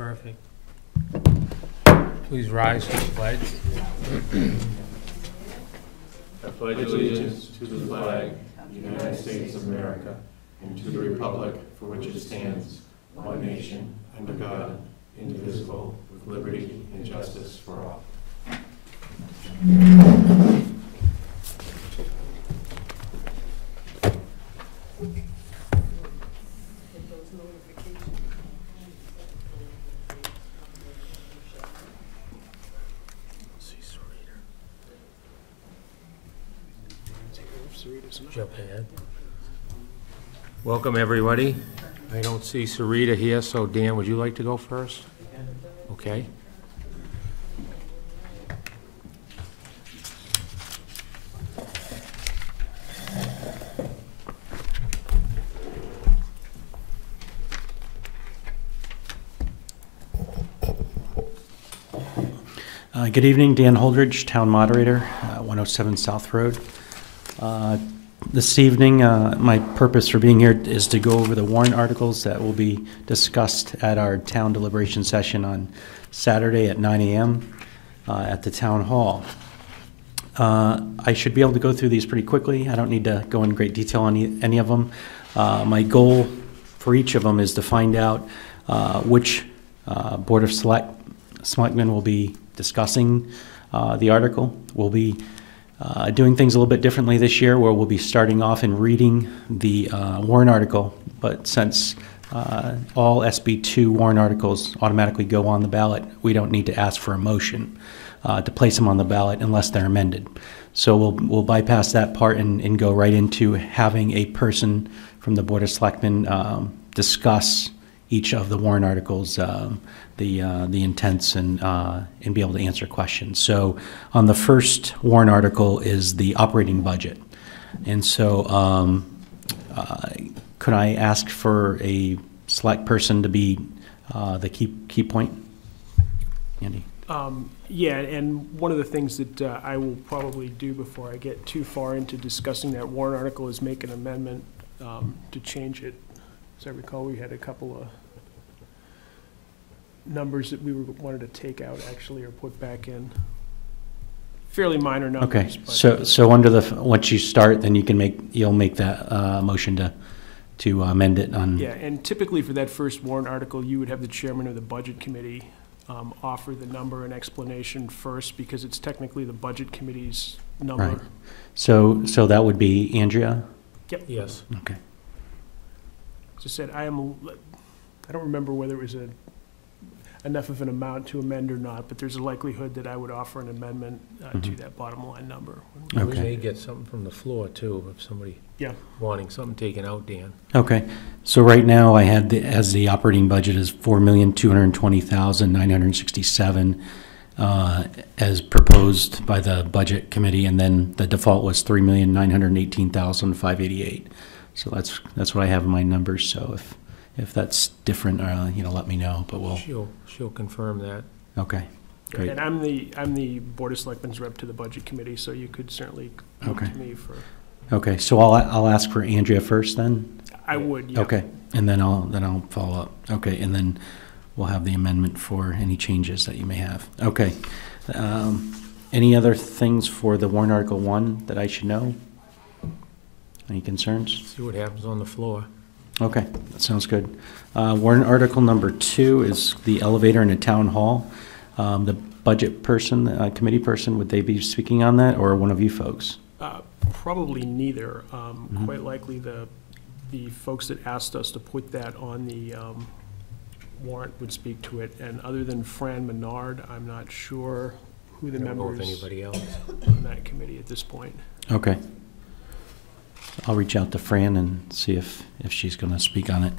Perfect. Please rise for the pledge. I pledge allegiance to the flag of the United States of America and to the republic for which it stands, one nation, under God, indivisible, with liberty and justice for all. Jump ahead. Welcome, everybody. I don't see Sarita here, so Dan, would you like to go first? Okay. Good evening, Dan Holdridge, Town Moderator, 107 South Road. This evening, my purpose for being here is to go over the warrant articles that will be discussed at our town deliberation session on Saturday at 9 a.m. At the Town Hall. I should be able to go through these pretty quickly. I don't need to go in great detail on any of them. My goal for each of them is to find out which Board of Selectmen will be discussing the article. We'll be doing things a little bit differently this year, where we'll be starting off and reading the warrant article, but since all SB2 warrant articles automatically go on the ballot, we don't need to ask for a motion to place them on the ballot unless they're amended. So we'll bypass that part and go right into having a person from the Board of Selectmen discuss each of the warrant articles, the intents, and be able to answer questions. So on the first warrant article is the operating budget. And so could I ask for a select person to be the key point? Andy? Yeah, and one of the things that I will probably do before I get too far into discussing that warrant article is make an amendment to change it. As I recall, we had a couple of numbers that we wanted to take out actually or put back in. Fairly minor numbers. Okay, but so under the, once you start, then you'll make that motion to amend it on. yeah, and typically for that first warrant article, you would have the chairman of the budget committee offer the number and explanation first, because it's technically the budget committee's number. Right. So that would be Andrea? Yes. Okay. As I said, I don't remember whether it was enough of an amount to amend or not, but there's a likelihood that I would offer an amendment to that bottom line number. We Okay. may get something from the floor, too, if somebody wanting something taken out, Dan. Okay, so right now I had as the operating budget is $4,220,967 as proposed by the budget committee, and then the default was $3,918,588. So that's what I have in my numbers. So if that's different, let me know. But She'll confirm that. Okay, great. And I'm the Board of Selectmen's rep to the budget committee, so you could certainly come to me for. Okay, so I'll ask for Andrea first then. I would. Yeah. Okay, and then I'll follow up. Okay, and then we'll have the amendment for any changes that you may have. Okay. Any other things for the warrant article 1 that I should know? Any concerns? See what happens on the floor. Okay, that sounds good. Warrant article number 2 is the elevator in the town hall. The budget person, committee person, would they be speaking on that, or one of you folks? Probably neither. Quite likely the folks that asked us to put that on the warrant would speak to it. And other than Fran Menard, I'm not sure who the I don't know members if anybody else. on that committee at this point. Okay. I'll reach out to Fran and see if she's going to speak on it,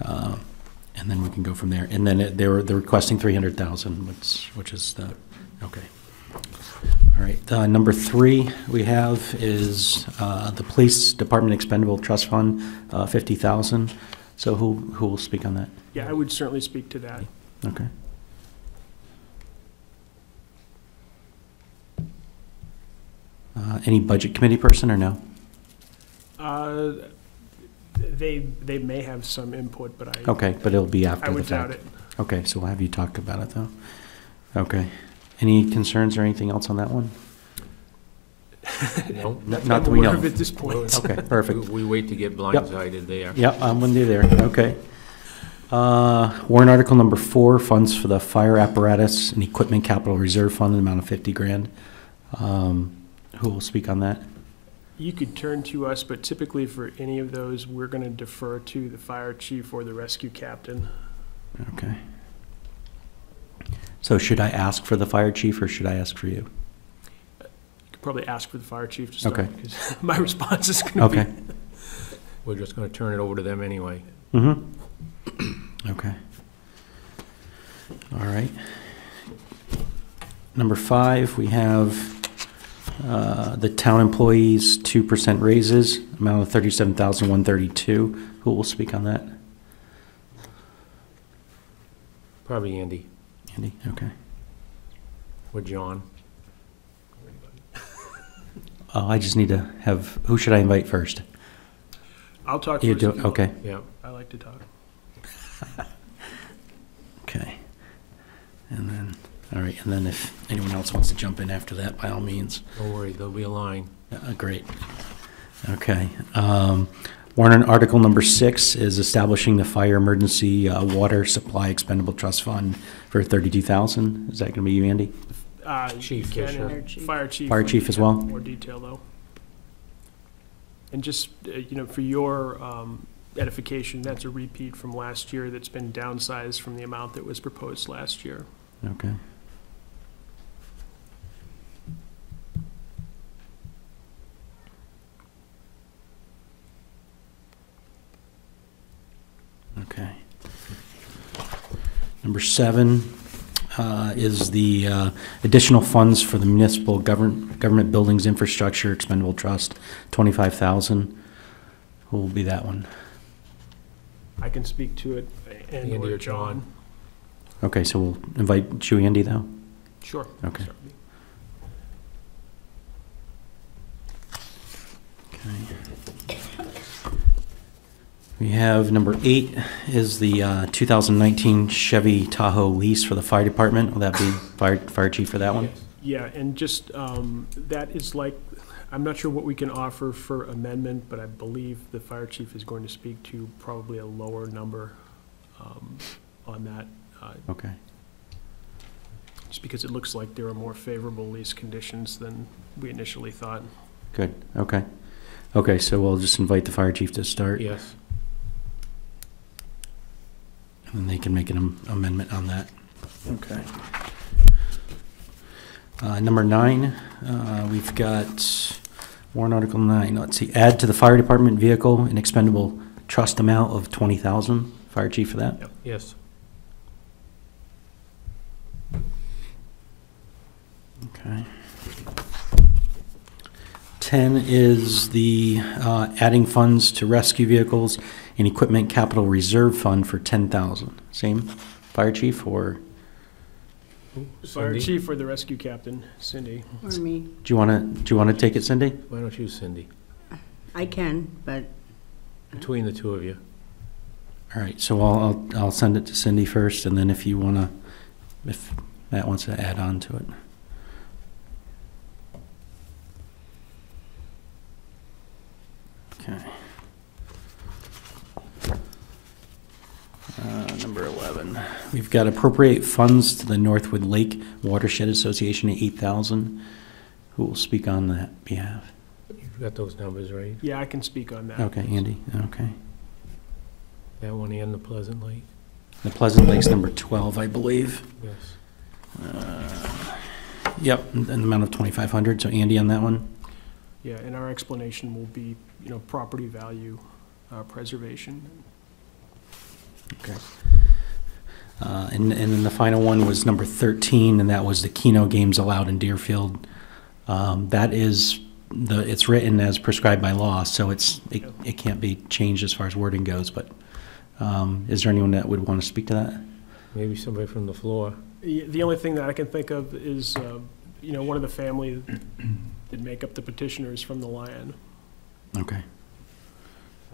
and then we can go from there. And then they're requesting $300,000, which is the okay. All right. Number 3 we have is the Police Department Expendable Trust Fund, $50,000. So who will speak on that? Yeah, I would certainly speak to that. Okay. Any budget committee person or no? They may have some input, but Okay, but it'll be after I the would doubt fact. it. Okay, so we'll have you talk about it, though. Okay. Any concerns or anything else on that one? No? Not that we know. I'm aware of at this point. Okay, perfect. We wait to get blindsided there. Yep, I'm with you there, okay. Warrant article number 4, funds for the fire apparatus and equipment capital reserve fund, in the amount of 50 grand. Who will speak on that? You could turn to us, but typically for any of those, we're going to defer to the fire chief or the rescue captain. Okay. So should I ask for the fire chief, or should I ask for you? You could probably ask for the fire chief to start, Okay. because my response is going to be. Okay. We're just gonna turn it over to them anyway. Mm-hmm. Okay. All right. Number 5, we have the town employees 2% raises, amount of $37,132. Who will speak on that? Probably Andy Andy, okay. or John. I just need to have, who should I invite first? I'll talk You first. do, if you want. okay, Yeah. I like to talk. okay. And then, all right, and then if anyone else wants to jump in after that, by all means. Don't worry, there'll be a line. Great. Okay. Warrant article number 6 is establishing the fire emergency water supply expendable trust fund for $32,000. Is that going to be you, Andy? Chief Ken Fisher. and Fire chief. Fire chief as well? More detail, though. And just, for your edification, that's a repeat from last year that's been downsized from the amount that was proposed last year. Okay. Okay. Number 7 is the additional funds for the municipal government buildings infrastructure expendable trust, $25,000. Who will be that one? I can speak to it, and Andy or or John. John. Okay, so we'll invite you, Andy, though? Sure. Okay. Certainly. Okay. We have number 8 is the 2019 Chevy Tahoe lease for the fire department. Will that be fire chief for that one? Yes. Yeah, and just, that is like, I'm not sure what we can offer for amendment, but I believe the fire chief is going to speak to probably a lower number on that, Okay, just because it looks like there are more favorable lease conditions than we initially thought. good, okay. Okay, so we'll just invite the fire chief to start, Yes. and then they can make an amendment on that. Okay. Number 9, we've got warrant article 9. Let's see, add to the fire department vehicle an expendable trust amount of $20,000. Fire chief for that? Yes. Okay. 10 is the adding funds to rescue vehicles and equipment capital reserve fund for $10,000. Same fire chief, or The fire Cindy? chief or the rescue captain, Cindy. Or me. do you want to take it, Cindy? Why don't you, Cindy? I can, but Between the two of you. All right, so I'll send it to Cindy first, and then if you want to, if Matt wants to add on to it. Okay. Number 11, we've got appropriate funds to the Northwood Lake Watershed Association at $8,000. Who will speak on that behalf? You've got those numbers, right? Yeah, I can speak on that. Okay, Andy, okay. That one and the Pleasant Lake? The Pleasant Lake's number 12, I believe. Yes. Yep, an amount of 2,500, so Andy on that one? Yeah, and our explanation will be, property value preservation. Okay. And then the final one was number 13, and that was the Keno games allowed in Deerfield. That is, it's written as prescribed by law, so it can't be changed as far as wording goes, but is there anyone that would want to speak to that? Maybe somebody from the floor. The only thing that I can think of is, one of the family that make up the petitioners from the Lion. Okay.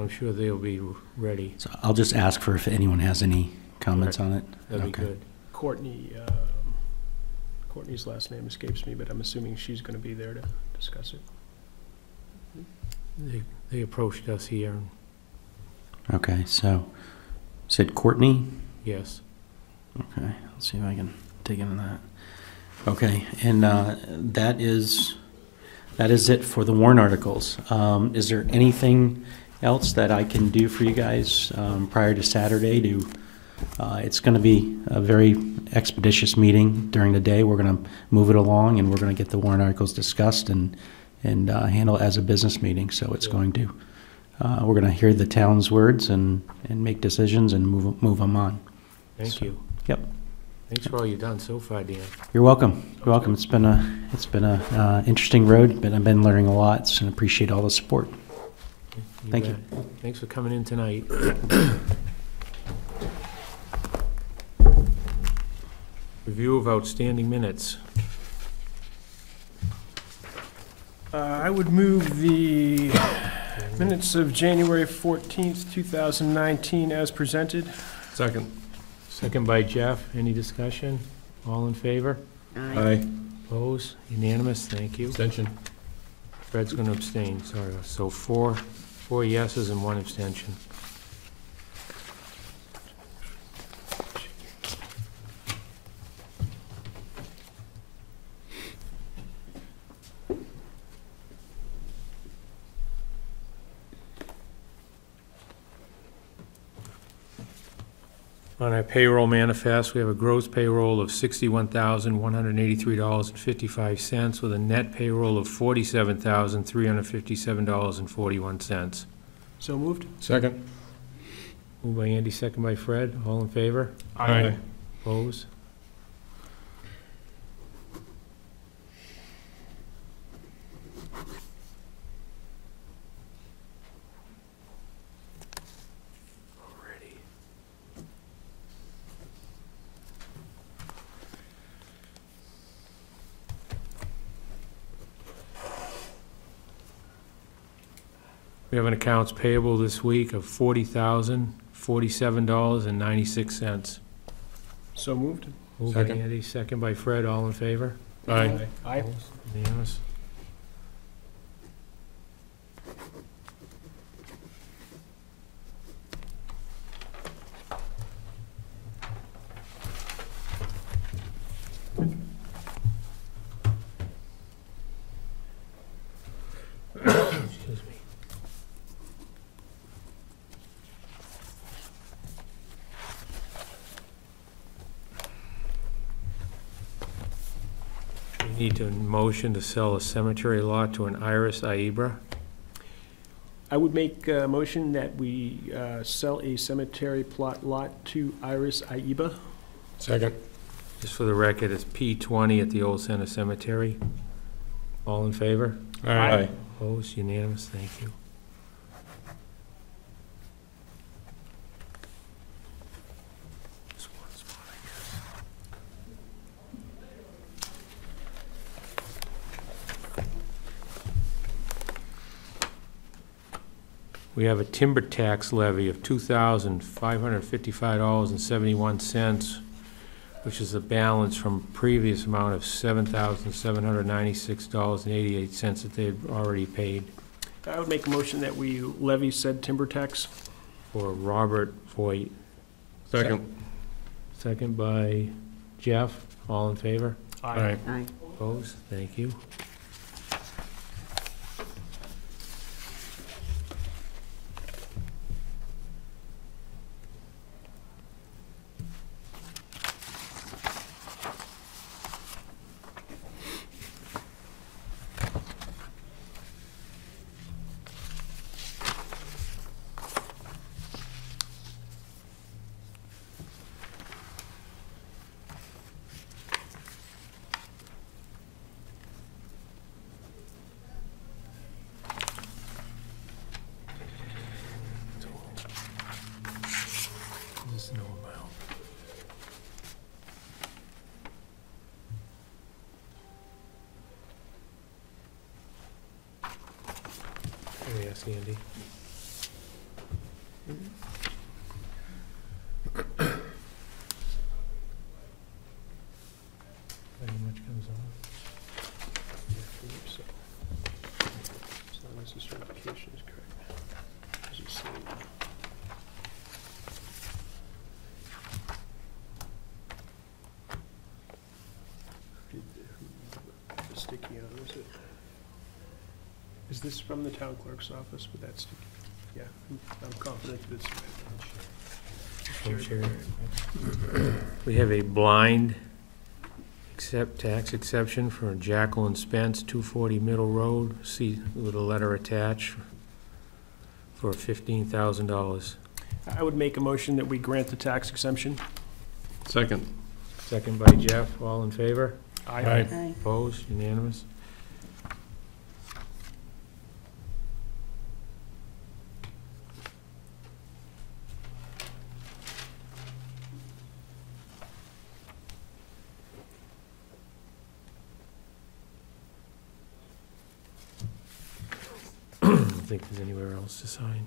I'm sure they'll be ready. So I'll just ask for if anyone has any comments on it? That'd be Okay. good. Courtney's last name escapes me, but I'm assuming she's gonna be there to discuss it. They approached us here, and Okay, so, said Courtney? yes. Okay, let's see if I can dig into that. Okay, and that is it for the warrant articles. Is there anything else that I can do for you guys prior to Saturday to, it's going to be a very expeditious meeting during the day. We're going to move it along, and we're going to get the warrant articles discussed and handle it as a business meeting. So it's going to, we're going to hear the town's words and make decisions and move them on. Thank you. Yep. Thanks for all you've done so far, Dan. You're welcome. You're welcome. It's been a interesting road, but I've been learning a lot and appreciate all the support. Thank you. bet. Thanks for coming in tonight. Review of outstanding minutes. I would move the minutes of January 14th, 2019 as presented. Second. Second by Jeff. Any discussion? All in favor? Aye. Opposed? Unanimous? Thank you. Abstention. Fred's going to abstain, sorry. So four yeses and one abstention. On our payroll manifest, we have a gross payroll of $61,183.55 with a net payroll of $47,357.41. So moved? Second. Moved by Andy, second by Fred. All in favor? Aye. Opposed? Alrighty. We have an accounts payable this week of $40,047.96. So moved? Moved by Second. Andy, second by Fred. All in favor? Aye. Aye. Opposed? Unanimous? Excuse me. We need a motion to sell a cemetery lot to an Iris Aibra. I would make a motion that we sell a cemetery plot lot to Iris Aiba. Second. Just for the record, it's P20 at the Old Center Cemetery. All in favor? Aye. Opposed? Unanimous? Thank you. Just one spot, I guess. We have a timber tax levy of $2,555.71, which is a balance from previous amount of $7,796.88 that they've already paid I would make a motion that we levy said timber tax. for Robert Voigt. Second. Second by Jeff. All in favor? Aye. Aye. Opposed? Thank you. There's no amount. Let me ask Andy. this from the town clerk's office? But that's, yeah, I'm confident that it's. We have a blind tax exception for Jacqueline Spence, 240 Middle Road, see with a letter attached for $15,000. I would make a motion that we grant the tax exemption. Second. Second by Jeff, all in favor? Aye. Aye. Opposed, unanimous? I don't think there's anywhere else to sign.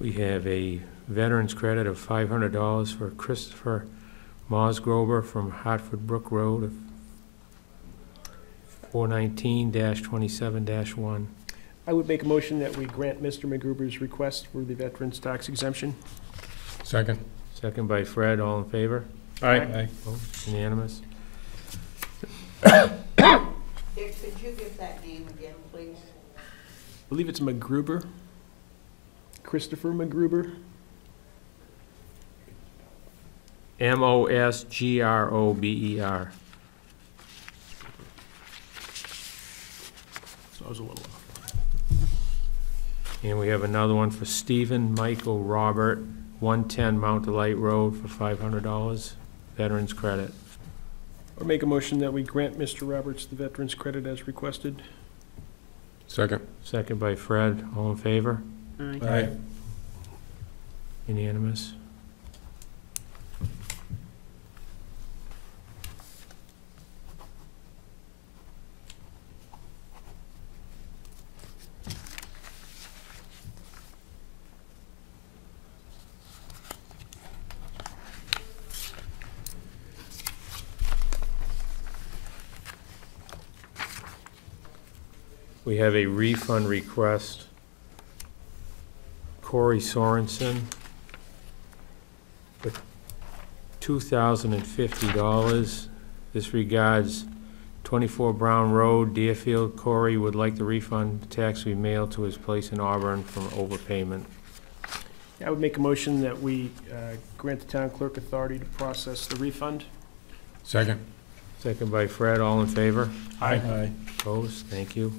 We have a veteran's credit of $500 for Christopher Mosgrover from Hartford Brook Road, 419-27-1. I would make a motion that we grant Mr. McGruber's request for the veteran's tax exemption. Second. Second by Fred, all in favor? Aye. Opposed, unanimous? Dick, could you give that name again, please? I believe it's McGruber. Christopher McGruber. Mosgrober. So I was a little off. And we have another one for Stephen Michael Robert, 110 Mount Delight Road for $500, veteran's credit. Or make a motion that we grant Mr. Roberts the veteran's credit as requested. Second. Second by Fred, all in favor? Aye. Unanimous? We have a refund request. Corey Sorensen for $2,050. This regards 24 Brown Road, Deerfield. Corey would like the refund tax we mailed to his place in Auburn from overpayment. I would make a motion that we grant the town clerk authority to process the refund. Second. Second by Fred, all in favor? Aye. Opposed? Thank you.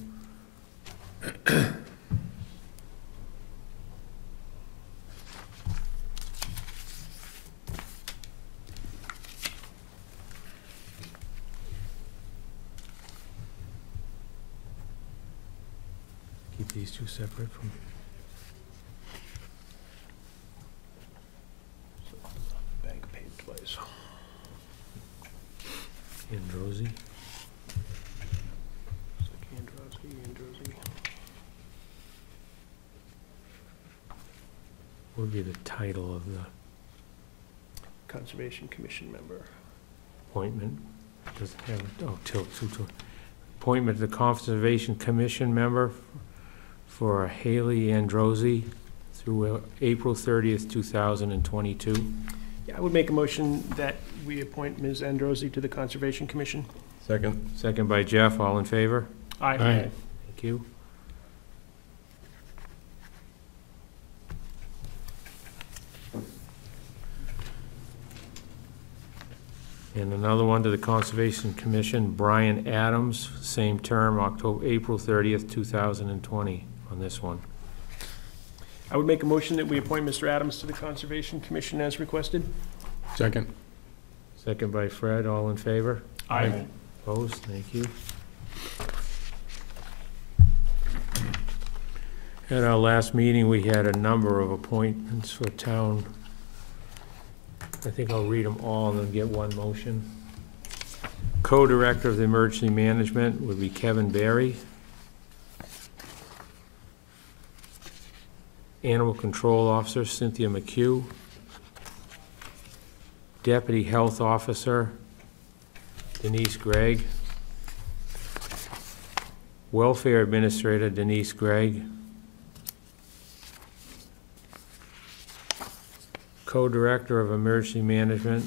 Keep these two separate from. Bank paid twice. Androsi. Androsi. What would be the title of the Conservation Commission member. appointment? Doesn't have, till. Appointment to the Conservation Commission member for Haley Androsi through April 30th, 2022. Yeah, I would make a motion that we appoint Ms. Androsi to the Conservation Commission. Second. Second by Jeff, all in favor? Aye. Thank you. And another one to the Conservation Commission, Brian Adams, same term, April 30th, 2020 on this one. I would make a motion that we appoint Mr. Adams to the Conservation Commission as requested. Second. Second by Fred, all in favor? Aye. Opposed? Thank you. At our last meeting, we had a number of appointments for town. I think I'll read them all and then get one motion. Co-Director of the Emergency Management would be Kevin Berry. Animal Control Officer Cynthia McHugh. Deputy Health Officer Denise Gregg. Welfare Administrator Denise Gregg. Co-Director of Emergency Management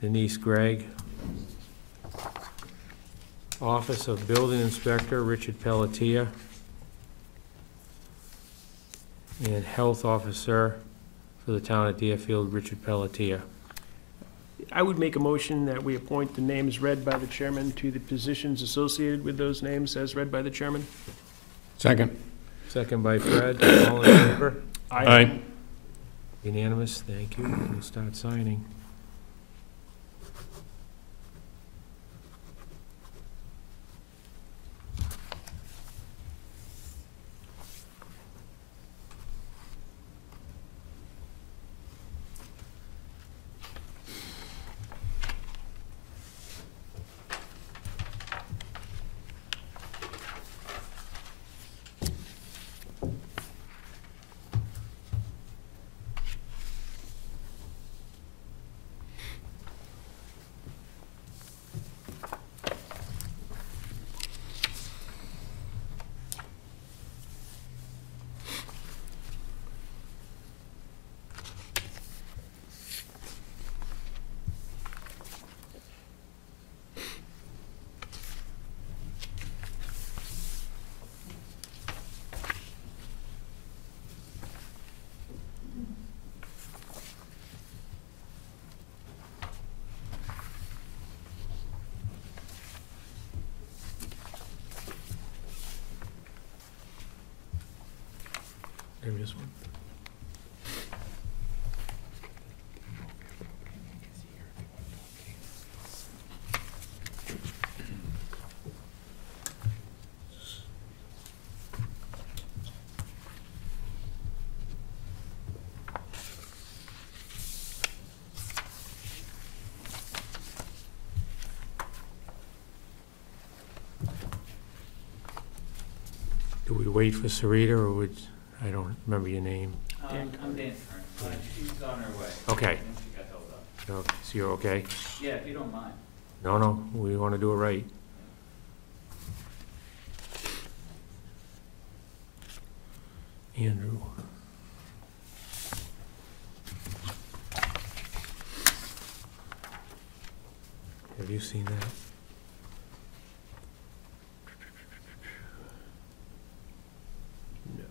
Denise Gregg. Office of Building Inspector Richard Pelletier. And Health Officer for the town of Deerfield, Richard Pelletier. I would make a motion that we appoint the names read by the chairman to the positions associated with those names as read by the chairman. Second. Second by Fred, all in favor? Aye. Unanimous, thank you. We'll start signing. There is one. Do we wait for Sarita, or would, I don't remember your name. Dan I'm Dan Kern. She's on her way. Okay. I think she got held up. So you're okay? Yeah, if you don't mind. No, we want to do it right. Andrew. Have you seen that? No.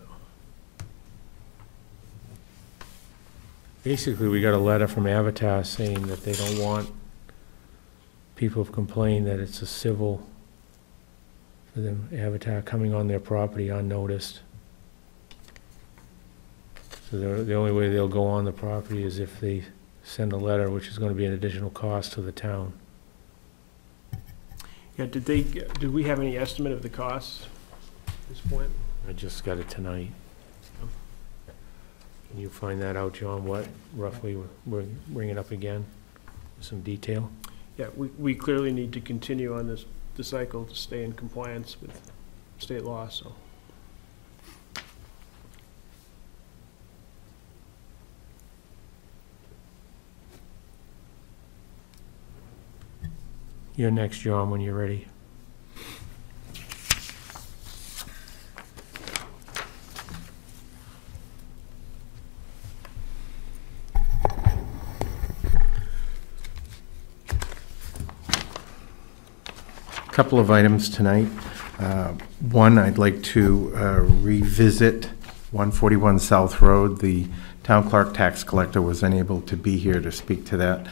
Basically, we got a letter from Avatar saying that they don't want, people have complained that it's a civil for them, Avatar coming on their property unnoticed. So the only way they'll go on the property is if they send a letter, which is gonna be an additional cost to the town. Yeah, did we have any estimate of the cost at this point? I just got it tonight. Can you find that out, John, what roughly, we're bringing it up again, some detail? Yeah, we clearly need to continue on the cycle to stay in compliance with state law, so. You're next, John, when you're ready. Couple of items tonight. One, I'd like to revisit 141 South Road. The town clerk tax collector was unable to be here to speak to that.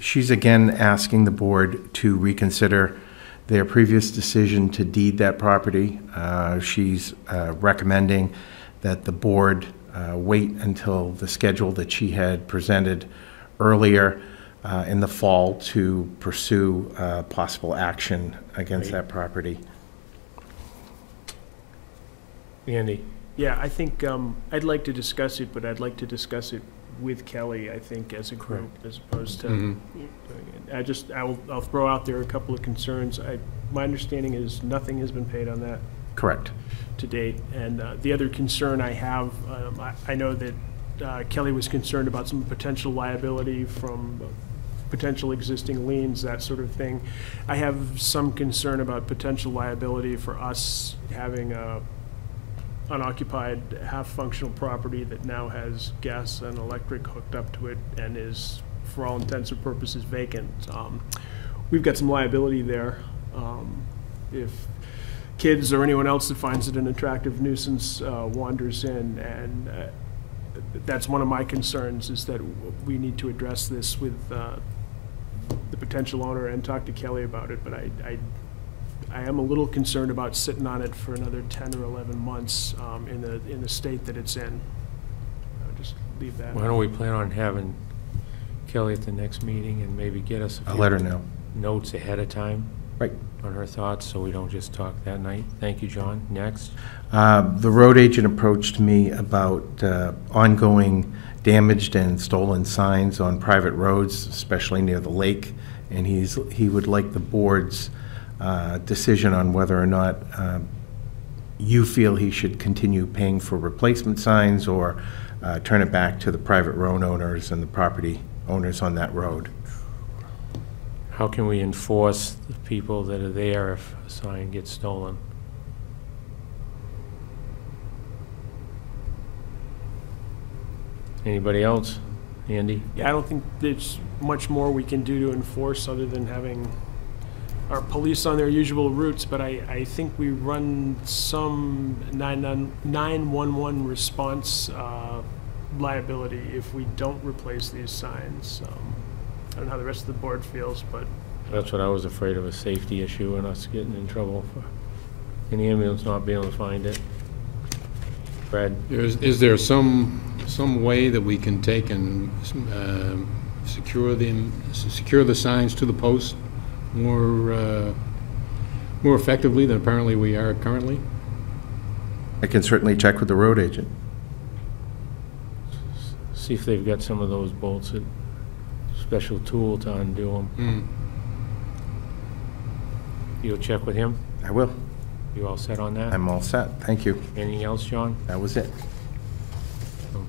She's again asking the board to reconsider their previous decision to deed that property. She's recommending that the board wait until the schedule that she had presented earlier in the fall to pursue possible action against that property. Andy? Yeah, I think, I'd like to discuss it, but I'd like to discuss it with Kelly, I think, as a group, as opposed to doing it. I'll throw out there a couple of concerns. My understanding is nothing has been paid on that Correct. to date. And the other concern I have, I know that Kelly was concerned about some potential liability from potential existing liens, that sort of thing. I have some concern about potential liability for us having a unoccupied, half-functional property that now has gas and electric hooked up to it and is, for all intents and purposes, vacant. We've got some liability there. If kids or anyone else that finds it an attractive nuisance wanders in, and that's one of my concerns, is that we need to address this with the potential owner and talk to Kelly about it, but I am a little concerned about sitting on it for another 10 or 11 months in the state that it's in. I'll just leave that. Why don't we plan on having Kelly at the next meeting and maybe get us a I'll few let her know. notes ahead of time? Right. On her thoughts, so we don't just talk that night. Thank you, John. Next. The road agent approached me about ongoing damaged and stolen signs on private roads, especially near the lake, and he would like the board's decision on whether or not you feel he should continue paying for replacement signs or turn it back to the private road owners and the property owners on that road. How can we enforce the people that are there if a sign gets stolen? Anybody else? Andy? Yeah, I don't think there's much more we can do to enforce other than having our police on their usual routes, but I think we run some 911 response liability if we don't replace these signs. I don't know how the rest of the board feels, but That's what I was afraid of, a safety issue and us getting in trouble for an ambulance not being able to find it. Fred? Is there some way that we can take and secure the signs to the post more effectively than apparently we are currently? I can certainly check with the road agent. See if they've got some of those bolts, a special tool to undo them. You'll check with him? I will. You all set on that? I'm all set. Thank you. Anything else, John? That was it.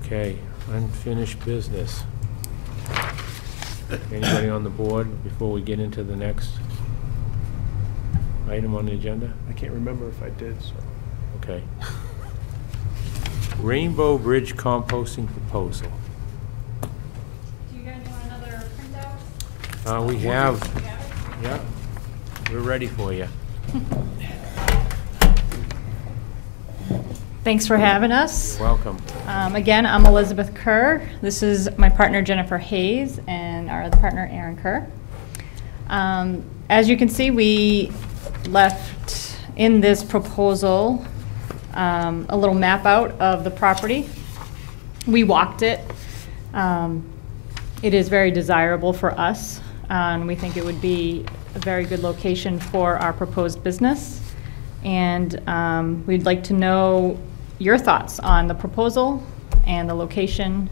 Okay, unfinished business. Anybody on the board before we get into the next item on the agenda? I can't remember if I did, so. Okay. Rainbow Bridge composting proposal. Do you guys want another printout? We have, You have it? yeah, we're ready for you. Thanks for having us. You're welcome. Again, I'm Elizabeth Kerr. This is my partner Jennifer Hayes and our other partner Aaron Kerr. As you can see, we left in this proposal a little map out of the property. We walked it. It is very desirable for us, and we think it would be a very good location for our proposed business. And we'd like to know your thoughts on the proposal and the location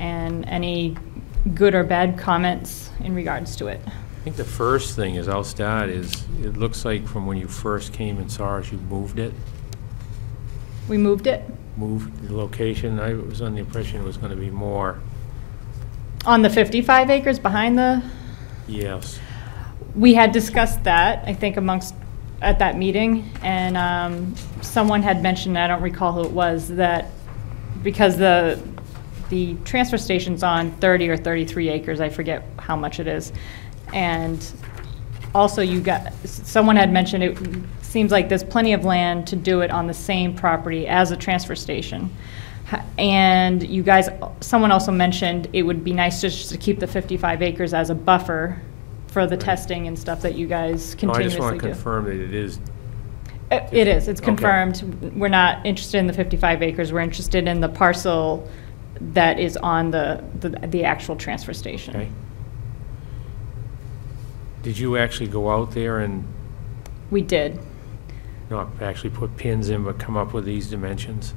and any good or bad comments in regards to it. I think the first thing is, I'll start, is it looks like from when you first came and saw us, you moved it, We moved it moved the location. I was under the impression it was going to be more. on the 55 acres behind the, Yes. we had discussed that, I think amongst, at that meeting, and someone had mentioned, I don't recall who it was, that because the transfer station's on 30 or 33 acres, I forget how much it is. And also someone had mentioned it seems like there's plenty of land to do it on the same property as a transfer station. And you guys, someone also mentioned it would be nice just to keep the 55 acres as a buffer for the Right. testing and stuff that you guys No, I continuously just do. want to confirm that it is. It is, it's Okay. confirmed. We're not interested in the 55 acres, we're interested in the parcel that is on the actual transfer station. Okay. Did you actually go out there and We did. not actually put pins in, but come up with these dimensions?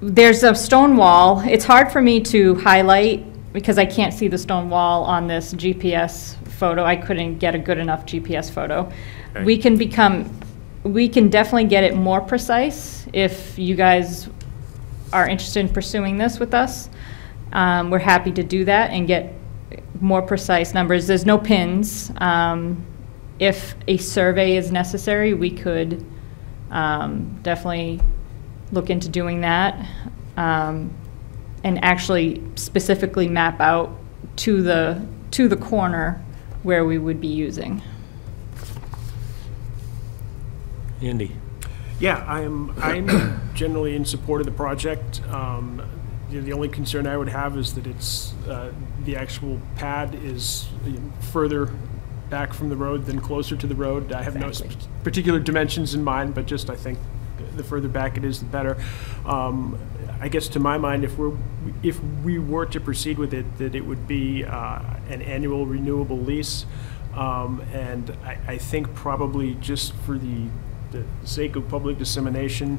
There's a stone wall. It's hard for me to highlight because I can't see the stone wall on this GPS photo. I couldn't get a good enough GPS photo. Okay. We can definitely get it more precise if you guys are interested in pursuing this with us. we're happy to do that and get more precise numbers. There's no pins. If a survey is necessary, we could definitely look into doing that, and actually specifically map out to the corner where we would be using. Andy? Yeah, I'm generally in support of the project. The only concern I would have is that it's, the actual pad is further back from the road than closer to the road. I have no particular dimensions in mind, but just I think the further back it is, the better. I guess to my mind, if we were to proceed with it, that it would be an annual renewable lease. And I think probably just for the sake of public dissemination,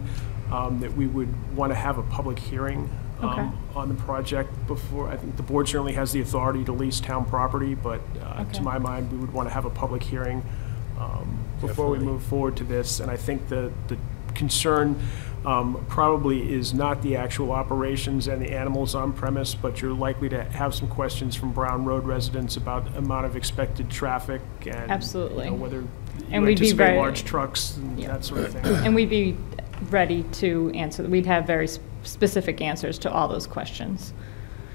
that we would want to have a public hearing Okay. on the project before. I think the board certainly has the authority to lease town property, but Okay. to my mind, we would want to have a public hearing before we Definitely. move forward to this. And I think the concern probably is not the actual operations and the animals on premise, but you're likely to have some questions from Brown Road residents about amount of expected traffic and Absolutely. whether And you we'd be anticipate very- large trucks and Yeah. that sort of thing. And we'd be ready to answer. We'd have very specific answers to all those questions.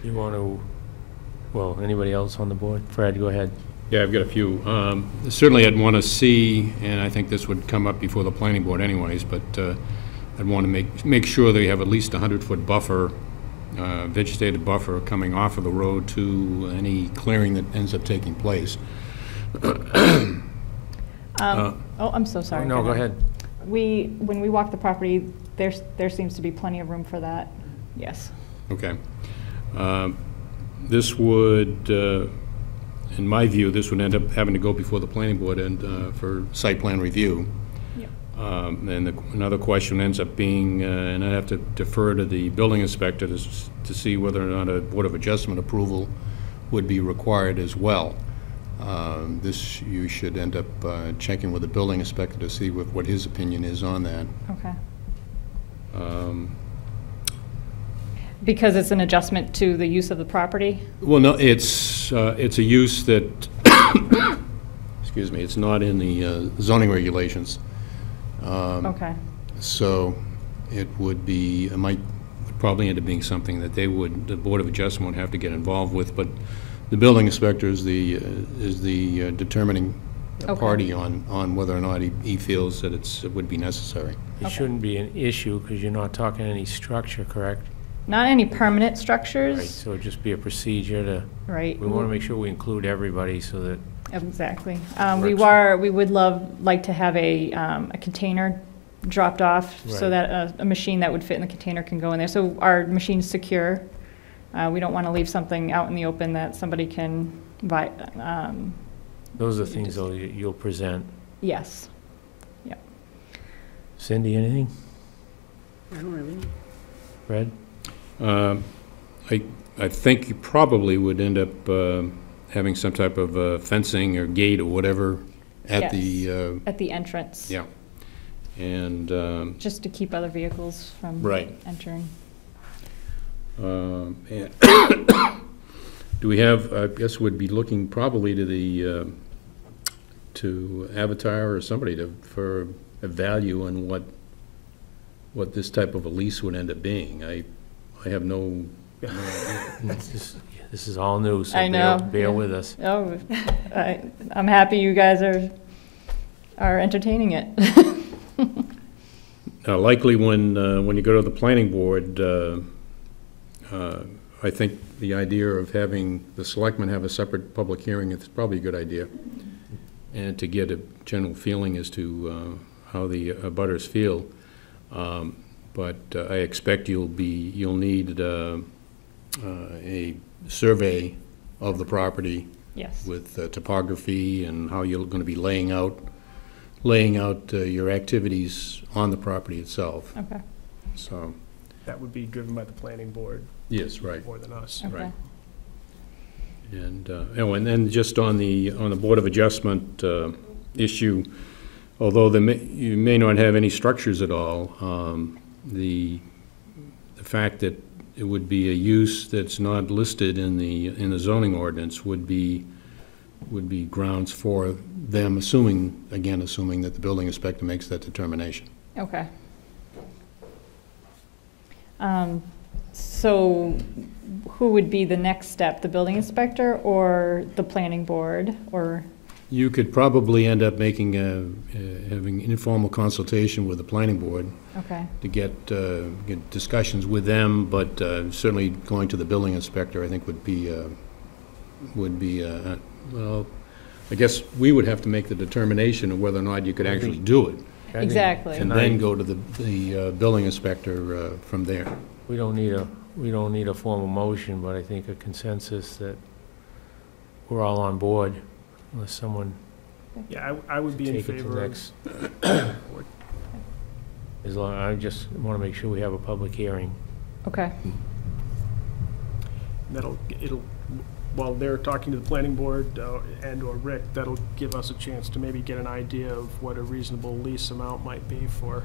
You want to, well, anybody else on the board? Fred, go ahead. Yeah, I've got a few. Certainly I'd want to see, and I think this would come up before the planning board anyways, but I'd want to make sure they have at least a 100-foot buffer, vegetated buffer coming off of the road to any clearing that ends up taking place. Oh, I'm so sorry. No, go ahead. When we walk the property, there seems to be plenty of room for that. Yes. Okay. This would, in my view, this would end up having to go before the planning board and for site plan review. Yep. And another question ends up being, and I have to defer to the building inspector to see whether or not a Board of Adjustment approval would be required as well. This, you should end up checking with the building inspector to see what his opinion is on that. Okay. Um, Because it's an adjustment to the use of the property? Well, no, it's a use that, excuse me, it's not in the zoning regulations. Okay. So it would be, would probably end up being something that the Board of Adjustment would have to get involved with, but the building inspector is the determining Okay. party on whether or not he feels that it would be necessary. It Okay. shouldn't be an issue because you're not talking any structure, correct? Not any permanent Right, structures, so it'd just be a procedure to, right? we want to make sure we include everybody so that, Exactly. Works. We would like to have a container dropped off so Right. that a machine that would fit in the container can go in there. So our machine's secure. We don't want to leave something out in the open that somebody can those are things though you'll present. yes. Cindy, anything? I don't really. Fred? I think you probably would end up having some type of fencing or gate or whatever at the, At the entrance. yeah. And, Just to keep other vehicles from Right. entering. and do we have, I guess we'd be looking probably to the, to Avatar or somebody for a value on what this type of a lease would end up being. I have no, This is all new, so I know, bear yeah. with us. Oh, I'm happy you guys are entertaining it. likely when you go to the planning board, I think the idea of having the selectmen have a separate public hearing is probably a good idea. And to get a general feeling as to how the abutters feel. But I expect you'll need a survey of the property Yes. with topography and how you're going to be laying out your activities on the property itself. Okay. So, That would be driven by the planning board yes, right. more than us. Okay. Right. And and then just on the Board of Adjustment issue, although you may not have any structures at all, the fact that it would be a use that's not listed in the zoning ordinance would be grounds for them, assuming that the building inspector makes that determination. Okay. So who would be the next step, the building inspector or the planning board, or? You could probably end up making having informal consultation with the planning board Okay. to get discussions with them, but certainly going to the building inspector, I think, would be well, I guess we would have to make the determination of whether or not you could actually do it, I think Exactly. and then go to the building inspector from there. We don't need a formal motion, but I think a consensus that we're all on board, unless someone Yeah, I would be in take it to favor of. next. As long, I just want to make sure we have a public hearing. Okay. It'll, while they're talking to the planning board and/or Rick, that'll give us a chance to maybe get an idea of what a reasonable lease amount might be for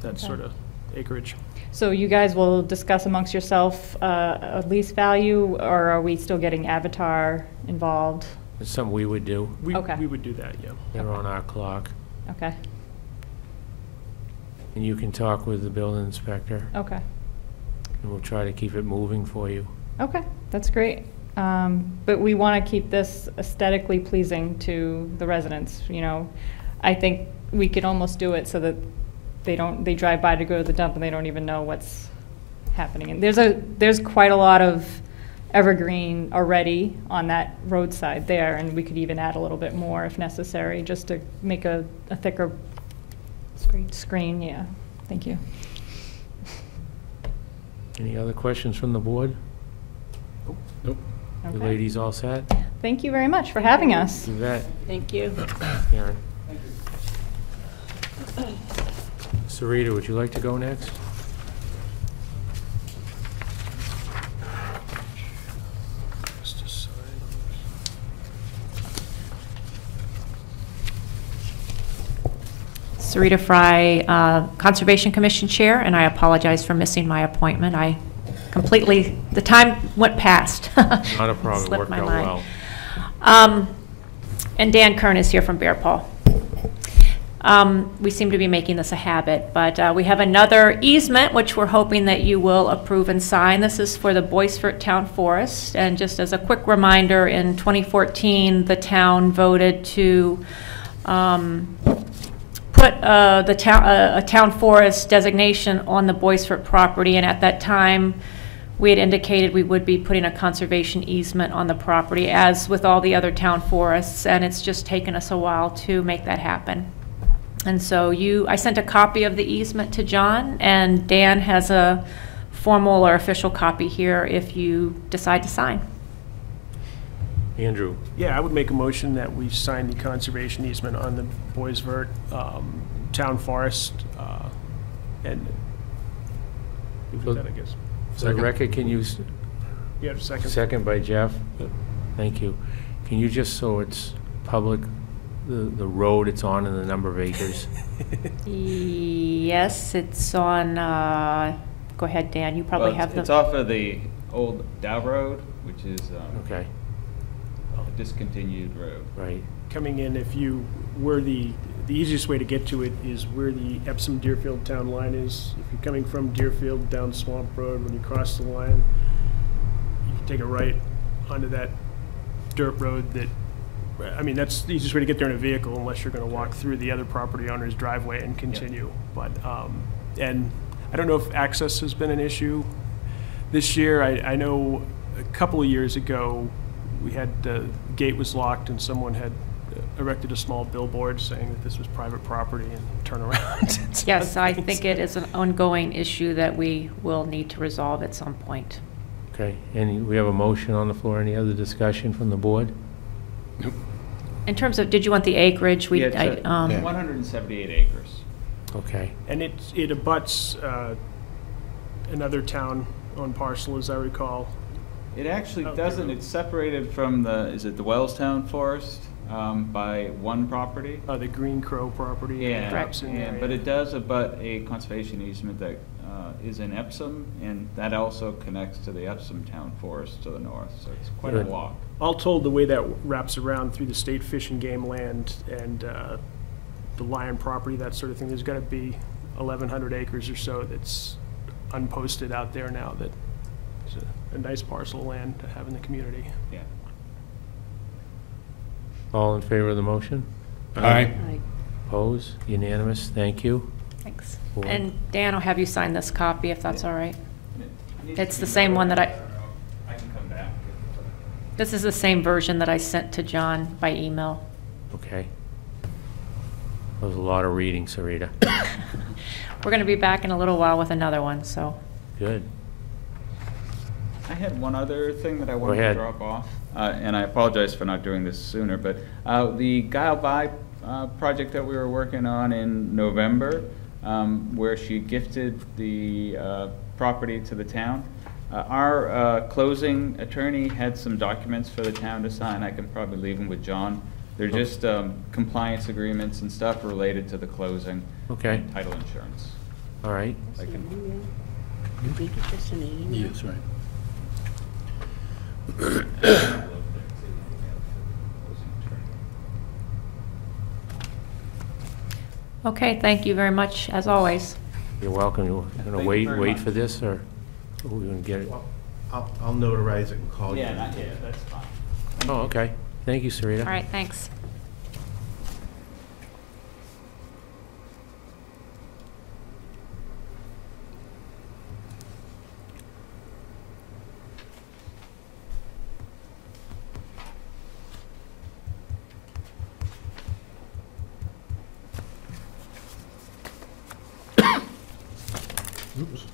that Okay. sort of acreage. So you guys will discuss amongst yourself a lease value, or are we still getting Avatar involved? It's something we would do. Okay. We would do that, yeah. They're on our clock. Okay, And you can talk with the building inspector, okay, and we'll try to keep it moving for you. okay, that's great. But we want to keep this aesthetically pleasing to the residents, you know. I think we could almost do it so that they drive by to go to the dump and they don't even know what's happening. And there's quite a lot of evergreen already on that roadside there, and we could even add a little bit more if necessary, just to make a thicker screen, yeah. Thank you. Any other questions from the board? Nope. You Okay. ladies all set? Thank you very much for having us. You bet, Thank you. Karen. Sarita, would you like to go next? Sarita Fry, Conservation Commission Chair, and I apologize for missing my appointment. The time went past. Not a problem, Slipped worked my out mind. well. And Dan Kern is here from Bear Paw. We seem to be making this a habit, but we have another easement, which we're hoping that you will approve and sign. This is for the Boisfort Town Forest, and just as a quick reminder, in 2014, the town voted to put a town forest designation on the Boisfort property, and at that time, we had indicated we would be putting a conservation easement on the property, as with all the other town forests, and it's just taken us a while to make that happen. And so I sent a copy of the easement to John, and Dan has a formal or official copy here if you decide to sign. Andrew, Yeah, I would make a motion that we sign the conservation easement on the Boisvert Town Forest, and leave it at that, I guess. for the record, can you, Yeah, second. second by Jeff? Thank you. Can you just, so it's public, the road it's on and the number of acres? Yes, it's on, go ahead, Dan, you probably have the. It's off of the old Dow Road, which is Okay, a discontinued road. right. Coming in, the easiest way to get to it is where the Epsom Deerfield town line is. If you're coming from Deerfield down Swamp Road, when you cross the line, you can take a right onto that dirt road that's the easiest way to get there in a vehicle, unless you're gonna walk through the other property owner's driveway and continue. But, and I don't know if access has been an issue this year. I know a couple of years ago, we had, the gate was locked and someone had erected a small billboard saying that this was private property and turn around. Yes, I think it is an ongoing issue that we will need to resolve at some point. Okay, and we have a motion on the floor. Any other discussion from the board? In terms of, did you want the acreage? Yeah, it's 178 acres. Okay, And it abuts another town-owned parcel, as I recall. It actually Okay. doesn't, it's separated from is it the Wellstown Forest by one property? The Green Crow property. Yeah, perhaps in the area. but it does abut a conservation easement that is in Epsom, and that also connects to the Epsom Town Forest to the north, so it's quite a Good. walk. All told, the way that wraps around through the state fish and game land and the Lion property, that sort of thing, there's gotta be 1,100 acres or so that's unposted out there now that is a nice parcel of land to have in the community. Yeah. All in favor of the motion? Aye. Opposed? Unanimous? Thank you. Thanks. Four. And Dan will have you sign this copy if that's all right. It's the same one that I can come back. This is the same version that I sent to John by email. Okay. That was a lot of reading, Sarita. We're going to be back in a little while with another one, so. Good. I had one other thing that I wanted to ahead. drop off, and I apologize for not doing this sooner, but the Guile By project that we were working on in November, where she gifted the property to the town. Our closing attorney had some documents for the town to sign. I can probably leave them with John. They're just compliance agreements and stuff related to the closing. Okay. And title insurance. All right. I think it's just an email. Yes, right. Okay, thank you very much, as always. You're welcome. You're gonna Thank you wait, very wait much. for this, or are we gonna get it? I'll notarize it and call you. Yeah, not yet, that's fine. Oh, okay. Thank you, Sarita. All right, thanks. Oops.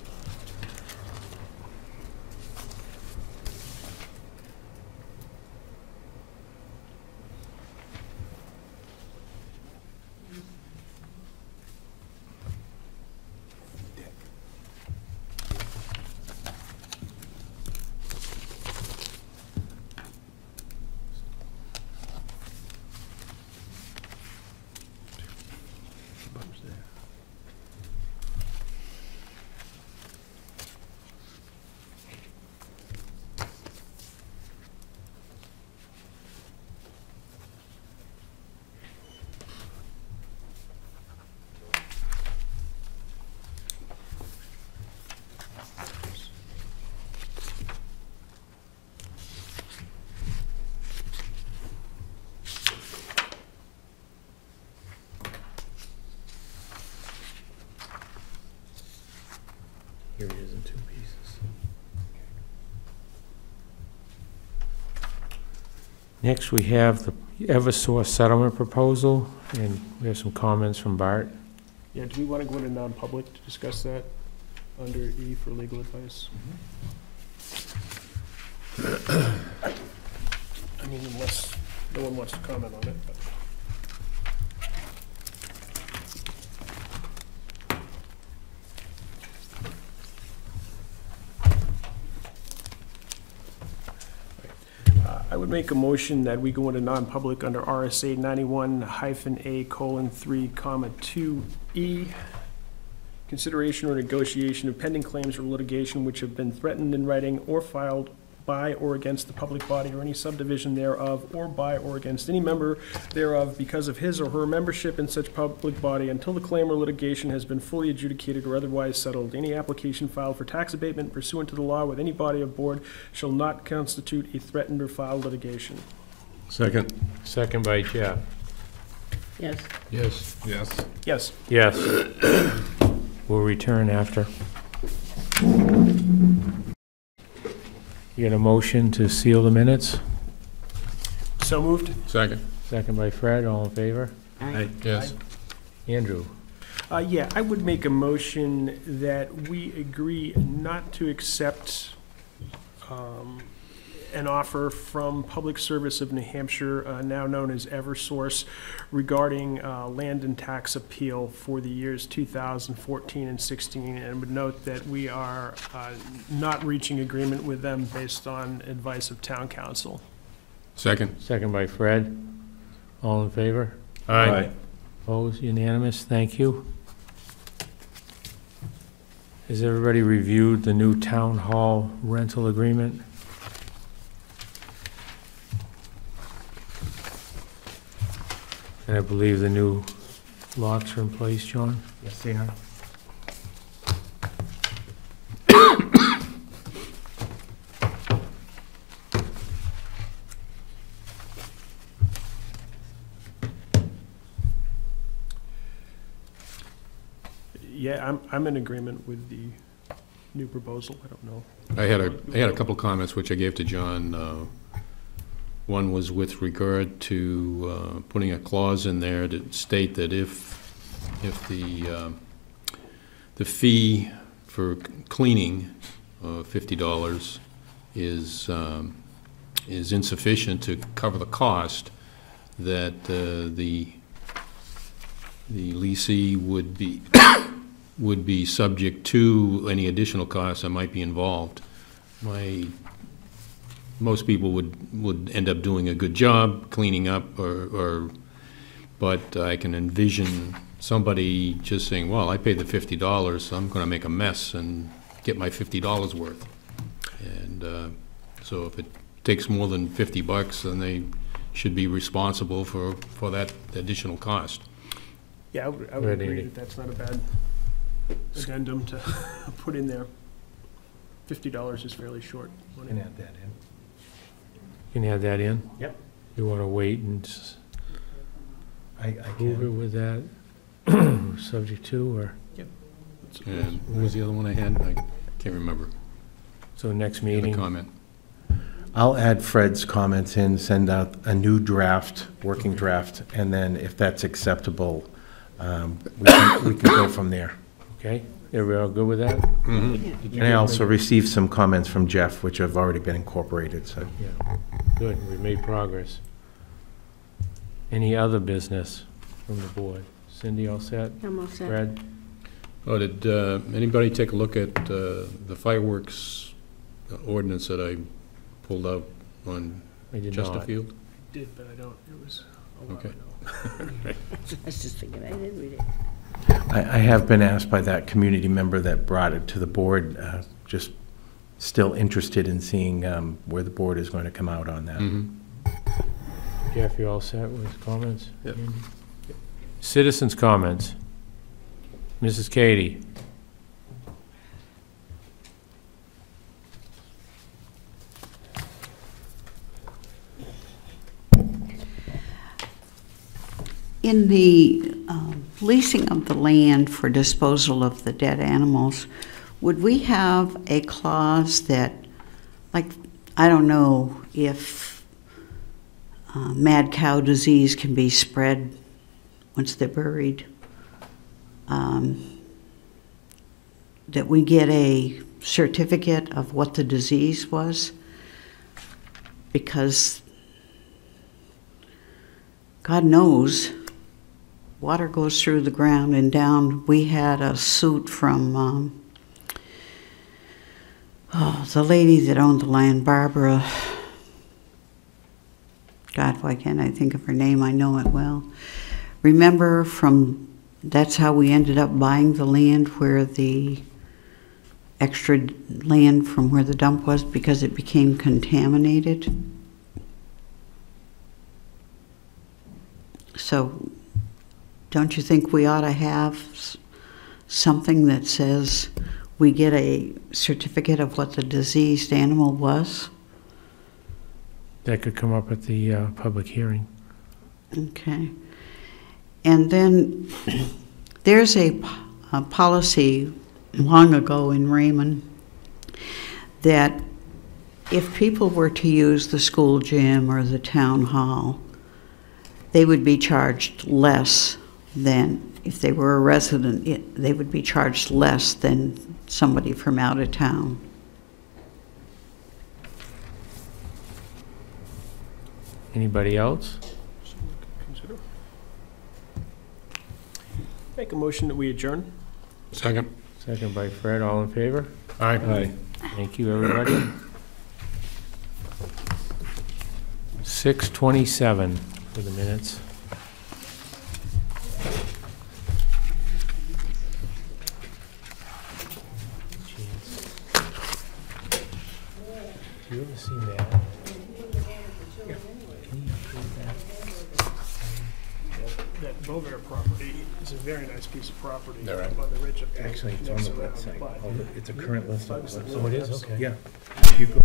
Here it is in 2 pieces. Next, we have the Eversource settlement proposal, and we have some comments from Bart. Yeah, do we want to go into non-public to discuss that under E for legal advice? I mean, unless no one wants to comment on it. But. I would make a motion that we go into non-public under RSA 91-A:3, 2E, consideration or negotiation of pending claims or litigation which have been threatened in writing or filed by or against the public body or any subdivision thereof, or by or against any member thereof because of his or her membership in such public body until the claim or litigation has been fully adjudicated or otherwise settled. Any application filed for tax abatement pursuant to the law with any body of board shall not constitute a threatened or filed litigation. Second. Second by Jeff. Yes. Yes. Yes. Yes. Yes. We'll return after. You get a motion to seal the minutes? So moved? Second. Second by Fred, all in favor? Aye. Yes. Andrew? Yeah, I would make a motion that we agree not to accept an offer from Public Service of New Hampshire, now known as Eversource, regarding land and tax appeal for the years 2014 and 16, and would note that we are not reaching agreement with them based on advice of town council. Second. Second by Fred, all in favor? Aye. Opposed, unanimous, thank you. Has everybody reviewed the new town hall rental agreement? And I believe the new locks are in place, John? Yes, they are. Yeah, I'm in agreement with the new proposal. I don't know. I had a couple comments which I gave to John. One was with regard to putting a clause in there to state that if the fee for cleaning, $50, is insufficient to cover the cost, that the leasee would be subject to any additional costs that might be involved. Most people would end up doing a good job cleaning up, but I can envision somebody just saying, well, I paid the $50, so I'm going to make a mess and get my $50 worth. And so if it takes more than $50, then they should be responsible for that additional cost. Yeah, I would agree that that's not a bad addendum to put in there. $50 is fairly short money. Can add that in. Can you add that in? Yep. You want to wait and I move it with that, subject to, or, And what was the other one I had? I can't remember. so next The other meeting? comment. I'll add Fred's comments in, send out a new draft, working draft, and then if that's acceptable, we can go from there. Okay, everybody all good with that? Mhm. And I also received some comments from Jeff, which have already been incorporated, so. Yeah, good, we've made progress. Any other business from the board? Cindy, all set? I'm all set. Brad? Oh, did anybody take a look at the fireworks ordinance that I pulled out on I did not. Chesterfield? Did, but I don't, it was a while Okay. ago. I was just thinking, I did read it. I have been asked by that community member that brought it to the board, just still interested in seeing where the board is going to come out on that. Mhm. Jeff, you all set with comments? Yep. Andy? Citizens' comments. Mrs. Katie? In the leasing of the land for disposal of the dead animals, would we have a clause that, like, I don't know if mad cow disease can be spread once they're buried, that we get a certificate of what the disease was? Because God knows, water goes through the ground and down. We had a suit from the lady that owned the land, Barbara. God, why can't I think of her name? I know it well. Remember that's how we ended up buying the land where the extra land from where the dump was, because it became contaminated. So don't you think we ought to have something that says we get a certificate of what the diseased animal was? That could come up at the public hearing. Okay. And then there's a policy long ago in Raymond that if people were to use the school gym or the town hall, they would be charged less than, if they were a resident, they would be charged less than somebody from out of town. Anybody else? Consider. Make a motion that we adjourn. Second. Second by Fred, all in favor? Aye. Thank you, everybody. 6:27 for the minutes. seen that. That Bovair property is a very nice piece of property All right. on the ridge up there. Actually, it's on next the to that, website. but It's a current list on the bugs that website. Oh, it is, okay. Yeah. If you go